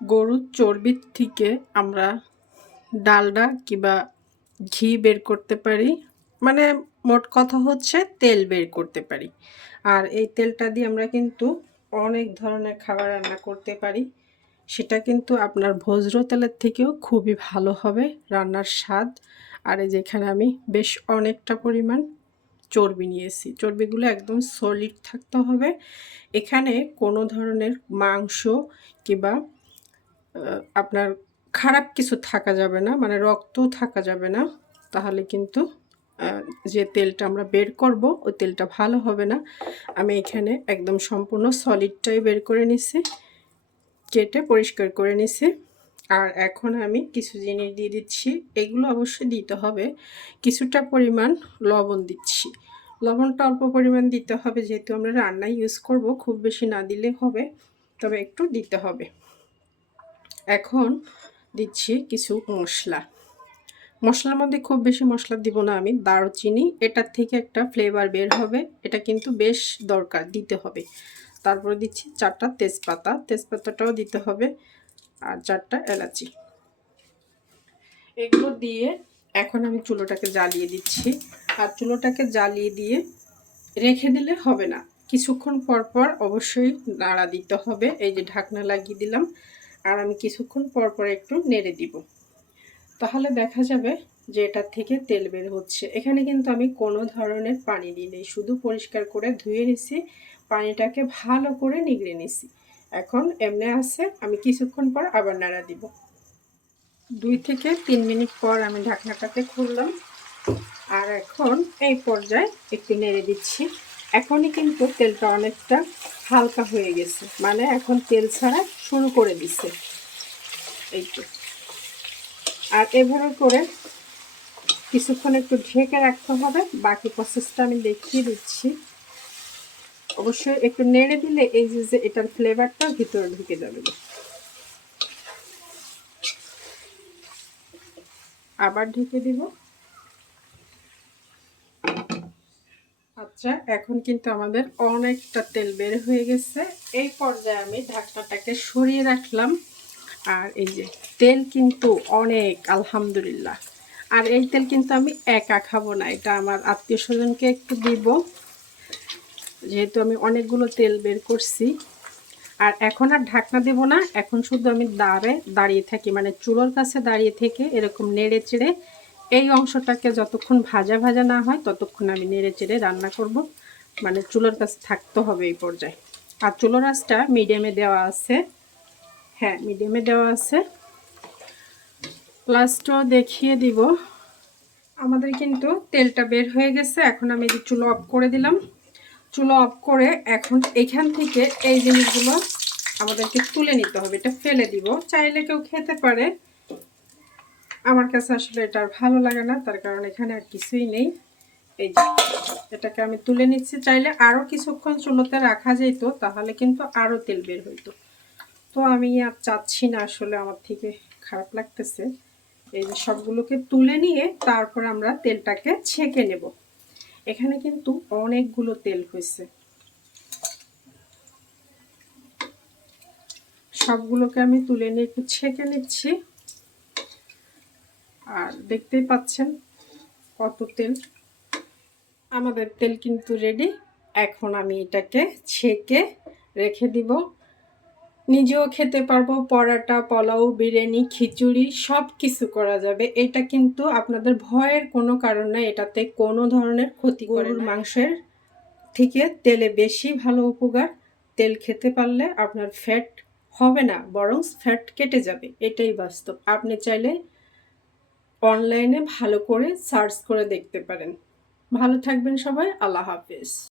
গরুর চর্বির থেকে আমরা ডালডা কিংবা ঘি বের করতে পারি, মানে মোট কথা হচ্ছে তেল বের করতে পারি। আর এই তেলটা দিয়ে আমরা কিন্তু অনেক ধরনের খাবার রান্না করতে পারি। সেটা কিন্তু আপনার ভোজ্য তেলের থেকেও খুবই ভালো হবে রান্নার স্বাদ। আর এই যেখানে আমি বেশ অনেকটা পরিমাণ চর্বি নিয়েছি, চর্বিগুলো একদম সলিড থাকতে হবে। এখানে কোনো ধরনের মাংস কিংবা আপনার খারাপ কিছু থাকা যাবে না, মানে রক্তও থাকা যাবে না, তাহলে কিন্তু যে তেলটা আমরা বের করব ওই তেলটা ভালো হবে না। আমি এখানে একদম সম্পূর্ণ সলিডটাই বের করে নিছি, কেটে পরিষ্কার করে নিছি। আর এখন আমি কিছু জিনিস দিয়ে দিচ্ছি, এগুলো অবশ্যই দিতে হবে। কিছুটা পরিমাণ লবণ দিচ্ছি, লবণটা অল্প পরিমাণ দিতে হবে, যেহেতু আমরা রান্নায় ইউজ করব, খুব বেশি না দিলে হবে, তবে একটু দিতে হবে। এখন দিচ্ছি কিছু মশলা। মশলার মধ্যে খুব বেশি মশলা দিব না আমি, দারুচিনি, এটার থেকে একটা ফ্লেভার বের হবে, এটা কিন্তু বেশ দরকার, দিতে হবে। তারপর দিচ্ছি 4টা তেজপাতা, তেজপাতাটাও দিতে হবে, আর 4টা এলাচি। এগুলো দিয়ে এখন আমি চুলোটাকে জ্বালিয়ে দিচ্ছি। আর চুলোটাকে জ্বালিয়ে দিয়ে রেখে দিলে হবে না, কিছুক্ষণ পর পর অবশ্যই নাড়া দিতে হবে। এই যে ঢাকনা লাগিয়ে দিলাম, আর আমি কিছুক্ষণ পর পর একটু নেড়ে দিব, তাহলে দেখা যাবে যে এটার থেকে তেল বের হচ্ছে। এখানে কিন্তু আমি কোনো ধরনের পানি দিই নেই, শুধু পরিষ্কার করে ধুয়ে নিছি, পানিটাকে ভালো করে নিগড়ে নিছি। এখন এমনি আছে, আমি কিছুক্ষণ পর আবার নাড়া দিব। 2 থেকে 3 মিনিট পর আমি ঢাকনাটাকে খুললাম, আর এখন এই পর্যায়ে একটু নেড়ে দিচ্ছি। এখনই কিন্তু তেলটা অনেকটা হালকা হয়ে গেছে, মানে এখন তেল ছাড়া শুরু করে দিচ্ছে এই তো। আর এভাবে করে কিছুক্ষণ একটু ঢেকে রাখতে হবে। বাকি প্রসেসটা আমি দেখিয়ে দিচ্ছি। অবশ্যই একটু নেড়ে দিলে এই যে এটার ফ্লেভারটা ভিতরে ঢুকে যাবে। আবার ঢেকে দিব। আচ্ছা, এখন কিন্তু আমাদের অনেকটা তেল বের হয়ে গেছে। এই পর্যায়ে আমি ঢাকনাটাকে সরিয়ে রাখলাম, আর এই যে তেল কিন্তু অনেক, আলহামদুলিল্লাহ। আর এই তেল কিন্তু আমি একা খাবো না, এটা আমার আত্মীয় স্বজনকে একটু দিব, যেহেতু আমি অনেকগুলো তেল বের করছি। আর এখন আর ঢাকনা দেব না, এখন শুধু আমি দাঁড়িয়ে থাকি, মানে চুলোর কাছে দাঁড়িয়ে থেকে এরকম নেড়ে চেড়ে এই অংশটাকে যতক্ষণ ভাজা ভাজা না হয় ততক্ষণ আমি নেড়ে চেড়ে রান্না করব, মানে চুলোর কাছে থাকতে হবে এই পর্যায়ে। আর চুলোর আঁচটা মিডিয়ামে দেওয়া আছে, হ্যাঁ মিডিয়ামে দেওয়া আছে। লাস্টও দেখিয়ে দিব। আমাদের কিন্তু তেলটা বের হয়ে গেছে, এখন আমি চুলো অফ করে দিলাম। চুলো অফ করে এখন এখান থেকে এই জিনিসগুলো আমাদেরকে তুলে নিতে হবে, এটা ফেলে দিব। চাইলে কেউ খেতে পারে, আমার কাছে আসলে এটা আর ভালো লাগে না, তার কারণ এখানে আর কিছুই নেই। এই যে এটাকে আমি তুলে নিচ্ছি। চাইলে আরও কিছুক্ষণ চুলোতে রাখা যেত, তাহলে কিন্তু আরও তেল বের হইতো। তো আমি আর চাচ্ছি না, আসলে আমার থেকে খারাপ লাগতেছে। এই যে সবগুলোকে তুলে নিয়ে তারপর আমরা তেলটাকে ছেঁকে নেব। এখানে কিন্তু অনেকগুলো তেল হয়েছে, সবগুলোকে আমি তুলে নিয়ে একটু ছেঁকে নিচ্ছি। আর দেখতেই পাচ্ছেন কত তেল। আমাদের তেল কিন্তু রেডি। এখন আমি এটাকে ছেঁকে রেখে দিব। নিজেও খেতে পারবো, পরাটা, পোলাও, বিরিয়ানি, খিচুড়ি সব কিছু করা যাবে। এটা কিন্তু আপনাদের ভয়ের কোনো কারণ নাই, এটাতে কোনো ধরনের ক্ষতি করে না। মাংসের থেকে তেলে বেশি ভালো উপকার। তেল খেতে পারলে আপনার ফ্যাট হবে না, বরং ফ্যাট কেটে যাবে, এটাই বাস্তব। আপনি চাইলে অনলাইনে ভালো করে সার্চ করে দেখতে পারেন। ভালো থাকবেন সবাই, আল্লাহ হাফেজ।